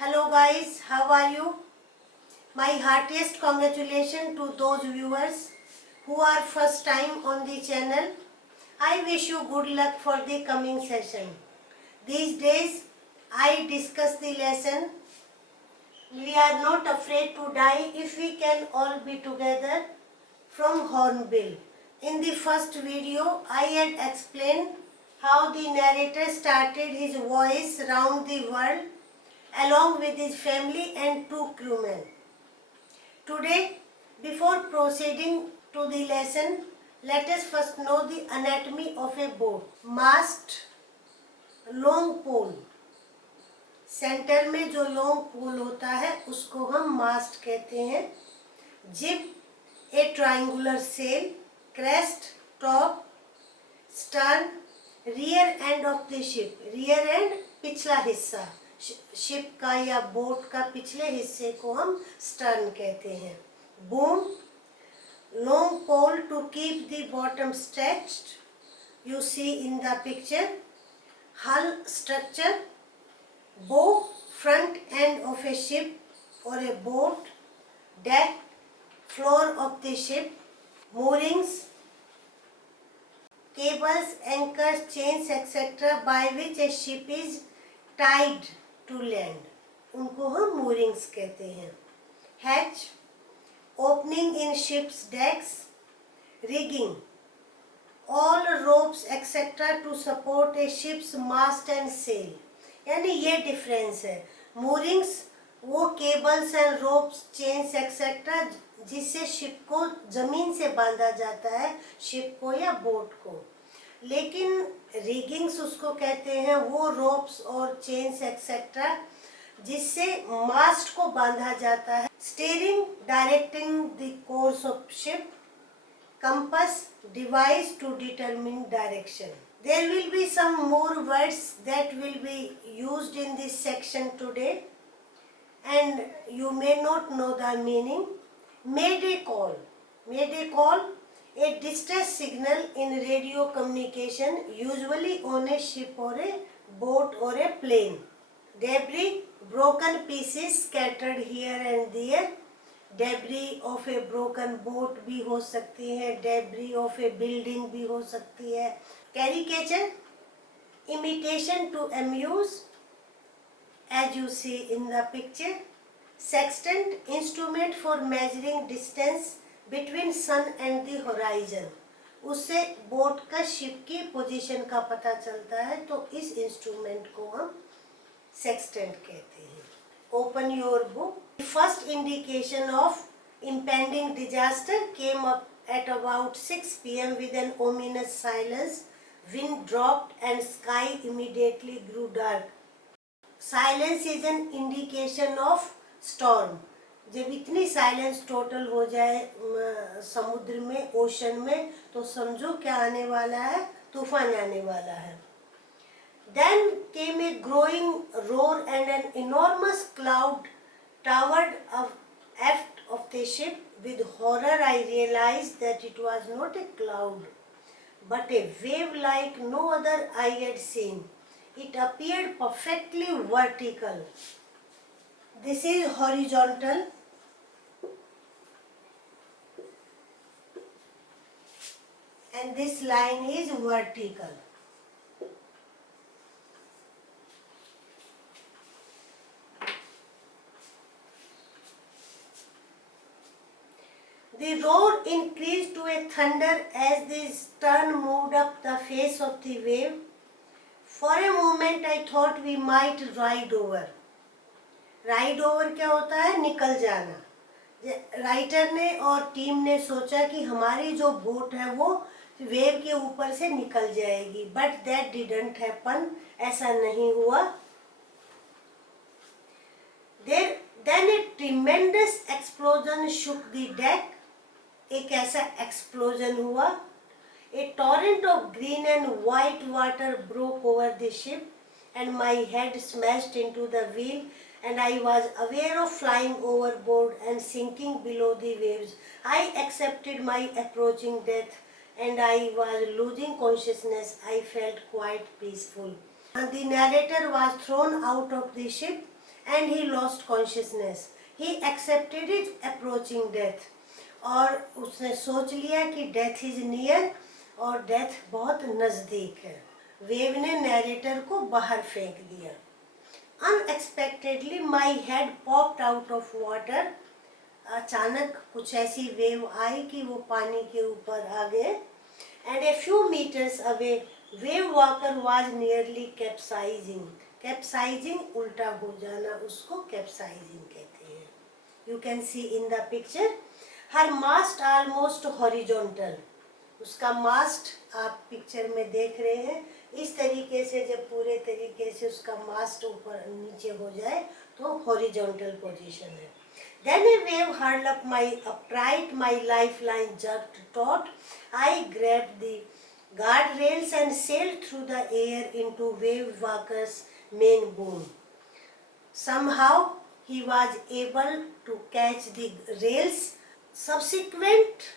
Hello guys, how are you? My heartiest congratulations to those viewers who are first time on the channel. I wish you good luck for the coming session. These days I discuss the lesson. We are not afraid to die if we can all be together from Hornbill. In the first video I had explained how the narrator started his voyage round the world along with his family and two crewmen. Today, before proceeding to the lesson, let us first know the anatomy of a boat. Mast, long pole. Centre में जो long पोल होता है उसको हम मास्ट कहते हैं. Jib, a triangular sail. Crest, top. Stern, rear end of the ship. Rear end पिछला हिस्सा शिप का या बोट का पिछले हिस्से को हम स्टर्न कहते हैं. Boom, long pole to keep the bottom stretched. You see in the picture. Hull structure. Bow, front end of a ship or a boat. Deck, floor of the ship. Moorings, cables, anchors, chains, etc. by which a ship is tied to land. उनको हम moorings कहते हैं. Hatch, opening in ship's decks. Rigging, all ropes etc. to support a ship's mast and sail. यानी ये difference है. Moorings वो cables and ropes, chains etcetera जिससे ship को जमीन से बांधा जाता है, शिप को या बोट को. लेकिन रिगिंग्स उसको कहते हैं वो रोप्स और चेन्स एक्सेट्रा जिससे मास्ट को बांधा जाता है. Steering, directing the course of ship. Compass, device to determine direction. There will be some more words that will be used in this section today and you may not know the meaning. Mayday call. Mayday call, a distress signal in radio communication usually on a ship or a boat or a plane. Debris, broken pieces scattered here and there. Debris of a broken boat भी हो सकती है. Debris of a building भी हो सकती है. Caricature, imitation to amuse, as you see in the picture. Sextant, instrument for measuring distance between sun and the horizon. उससे boat का शिप की पोजीशन का पता चलता है, तो इस इंस्ट्रूमेंट को हम सेक्सटेंट कहते हैं. Open your book. The first indication of impending disaster came up at about 6 p.m. with an ominous silence. Wind dropped and sky immediately grew dark. Silence is an indication of storm. जब इतनी silence total हो जाए समुद्र में, ocean में, तो समझो क्या आने वाला है, तूफान आने वाला है. Then came a growing roar and an enormous cloud towered aft of the ship. With horror I realized that it was not a cloud, but a wave like no other I had seen. It appeared perfectly vertical. This is horizontal. And this line is vertical. The roar increased to a thunder as the stern moved up the face of the wave. For a moment I thought we might ride over. Ride over क्या होता है? निकल जाना. Writer ने और team ने सोचा कि हमारी जो बोट है वो वेव के ऊपर से निकल जाएगी. But that didn't happen. ऐसा नहीं हुआ. Then a tremendous explosion shook the deck. एक ऐसा एक्सप्लोजन हुआ. A torrent of green and white water broke over the ship and my head smashed into the wheel and I was aware of flying overboard and sinking below the waves. I accepted my approaching death and I was losing consciousness. I felt quite peaceful. The narrator was thrown out of the ship and he lost consciousness. He accepted his approaching death. और उसने सोच लिया कि death is near और death बहुत नजदीक है. Wave ने नैरेटर को बाहर फेंक दिया. Unexpectedly my head popped out of water. अचानक कुछ ऐसी वेव आई कि वो पानी के ऊपर आ गए. And a few meters away, wave walker was nearly capsizing. Capsizing उल्टा हो जाना, उसको capsizing कहते हैं. You can see in the picture. Her mast almost horizontal. उसका मास्ट आप पिक्चर में देख रहे हैं. इस तरीके से जब पूरे तरीके से उसका मास्ट ऊपर नीचे हो जाए तो हॉरिजॉन्टल पोजीशन है. Then a wave hurled up my upright, my lifeline jerked taut. I grabbed the guardrails and sailed through the air into wave walker's main boom. Somehow he was able to catch the rails. Subsequent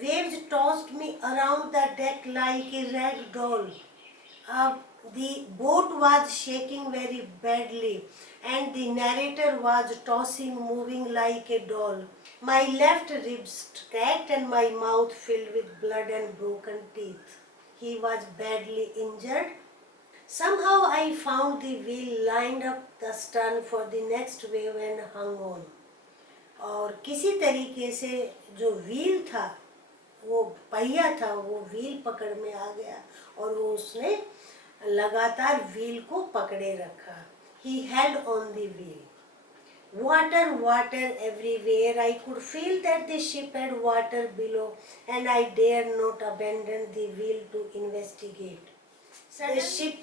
waves tossed me around the deck like a rag doll. The boat was shaking very badly and the narrator was tossing, moving like a doll. My left ribs cracked and my mouth filled with blood and broken teeth. He was badly injured. Somehow I found the wheel lined up the stern for the next wave and hung on. और किसी तरीके से जो wheel था, वो पहिया था, वो व्हील पकड़ में आ गया और वो उसने लगातार व्हील को पकड़े रखा. He held on the wheel. Water, water everywhere. I could feel that the ship had water below and I dared not abandon the wheel to investigate. The ship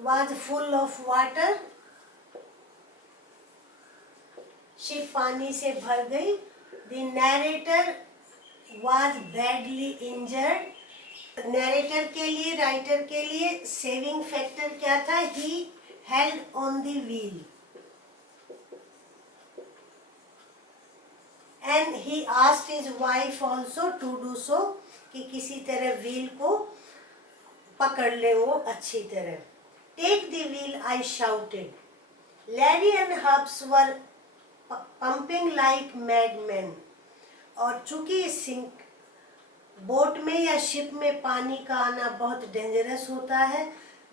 was full of water. Ship पानी से भर गई. The narrator was badly injured. Narrator के लिए, writer के लिए saving factor क्या था? He held on the wheel and he asked his wife also to do so, कि किसी तरह व्हील को पकड़ ले वो अच्छी तरह. Take the wheel, I shouted. Larry and Hubs were pumping like madmen. और चूंकि सिंक बोट में या शिप में पानी का आना बहुत डेंजरस होता है.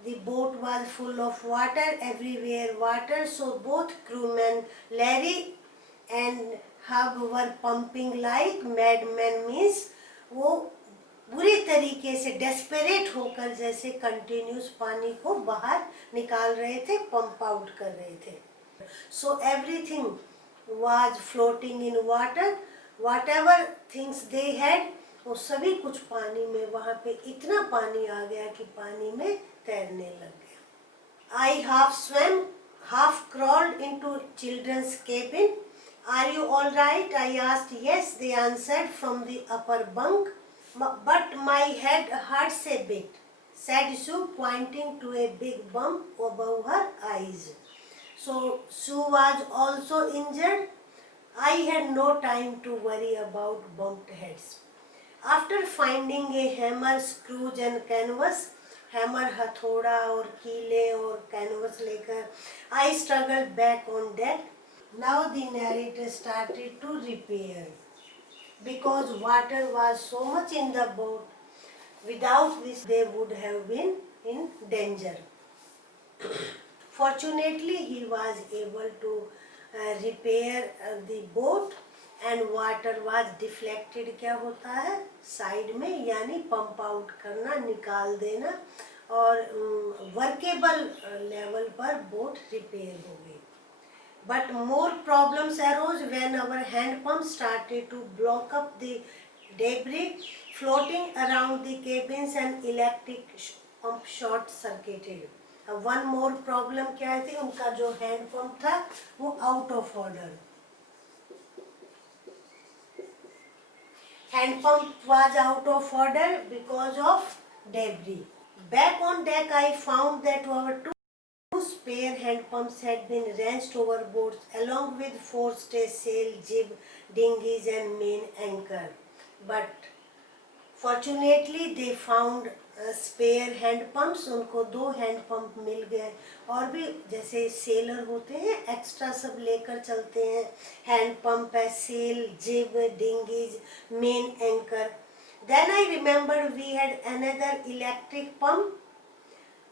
The boat was full of water, everywhere water, so both crewmen Larry and Hub were pumping like madmen. means वो बुरी तरीके से डेस्परेट होकर जैसे कंटिन्यूस पानी को बाहर निकाल रहे थे, पंप आउट कर रहे थे. So everything was floating in water. Whatever things they had, वो सभी कुछ पानी में, वहाँ पे इतना पानी आ गया कि पानी में तैरने लग गया. I half swam, half crawled into children's cabin. Are you all right? I asked. Yes, they answered from the upper bunk. But my head hurts a bit, said Sue, pointing to a big bump above her eyes. So Sue was also injured. I had no time to worry about bumped heads. After finding a hammer, screws and canvas, hammer, हथौड़ा और कीले और canvas लेकर, I struggled back on deck. Now the narrator started to repair. Because water was so much in the boat, without this they would have been in danger. Fortunately, he was able to repair the boat and water was deflected. क्या होता है? Side में, यानी pump out करना, निकाल देना, और workable level पर बोट रिपेयर हो गई. But more problems arose when our hand pump started to block up the debris floating around the cabins and electric pump short circuited. One more problem क्या थी? उनका जो हैंड पंप था वो out of order. Hand pump was out of order because of debris. Back on deck, I found that our two spare hand pumps had been wrenched overboard along with forestay-sail, jib, dinghies and main anchor. But fortunately, they found spare hand pumps, उनको 2 hand pump मिल गए। और भी जैसे seller होते हैं extra सब लेकर चलते हैं, हैंड पंप है, sail, jib, dinghies, main anchor. Then I remember we had another electric pump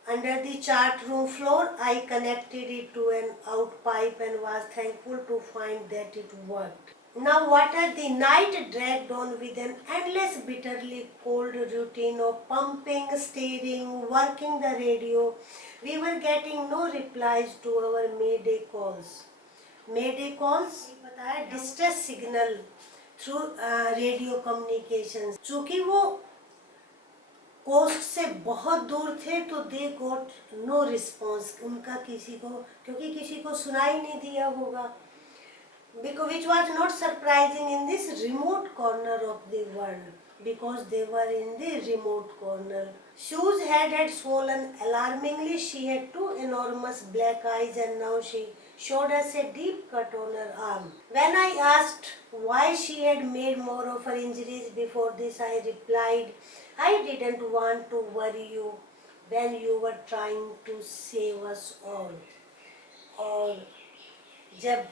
under the chart room floor. I connected it to an out pipe and was thankful to find that it worked. Now water the night dragged on with an endless bitterly cold routine of pumping, steering, working the radio. We were getting no replies to our mayday calls. Mayday calls बताया distress signal through radio communications. चूँकि वो coast से बहुत दूर थे तो they got no response, उनका किसी को, क्योंकि किसी को सुनाई नहीं दिया होगा, because which was not surprising in this remote corner of the world, because they were in the remote corner. Shu's head had swollen alarmingly. She had 2 enormous black eyes and now she showed us a deep cut on her arm. When I asked why she had made more of her injuries before this, I replied, I didn't want to worry you when you were trying to save us all. और जब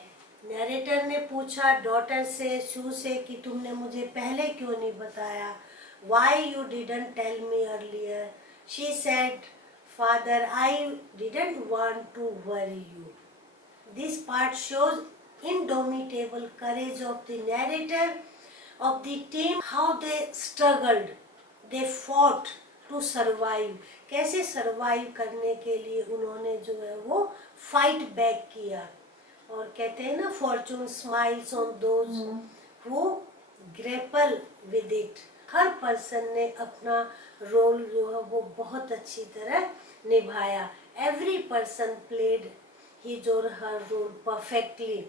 narrator ने पूछा daughter से, शू से, कि तुमने मुझे पहले क्यों नहीं बताया, why you didn't tell me earlier, she said, Father, I didn't want to worry you. This part shows indomitable courage of the narrator, of the team, how they struggled, they fought to survive. कैसे survive करने के लिए उन्होंने जो है वो fight back किया। और कहते हैं ना, Fortune smiles on those who grapple with it. Her person ने अपना रोल जो है वो बहुत अच्छी तरह निभाया। एवरी पर्सन प्लेड हिज और her role perfectly,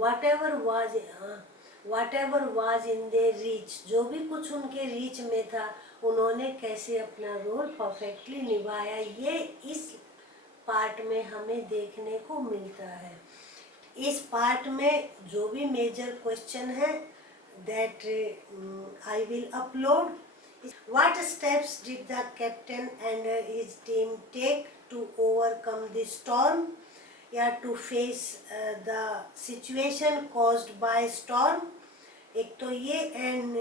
whatever was in their reach, जो भी कुछ उनके रीच में था उन्होंने कैसे अपना रोल परफेक्टली निभाया, ये इस पार्ट में हमें देखने को मिलता है। इस पार्ट में जो भी मेजर क्वेश्चन है that I will upload. What steps did the captain and his team take to overcome the storm, या to face the situation caused by storm? एक तो ये, and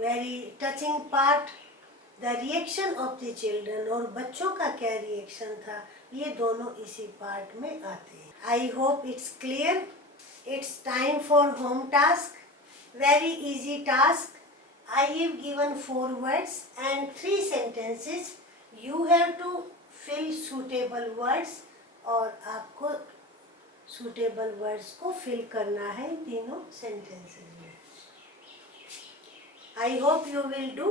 very touching part the reaction of the children, और बच्चों का क्या reaction था, ये दोनों इसी पार्ट में आते हैं। I hope it's clear. It's time for home task, very easy task. I have given 4 words and 3 sentences. You have to fill suitable words, और आपको suitable words को fill करना है तीनों sentences में। I hope you will do.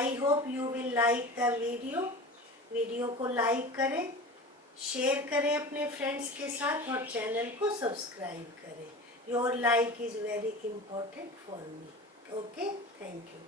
I hope you will like the video. Video को like करें, share करें अपने फ्रेंड्स के साथ, और चैनल को सब्सक्राइब करें। Your like is very important for me. Okay, thank you.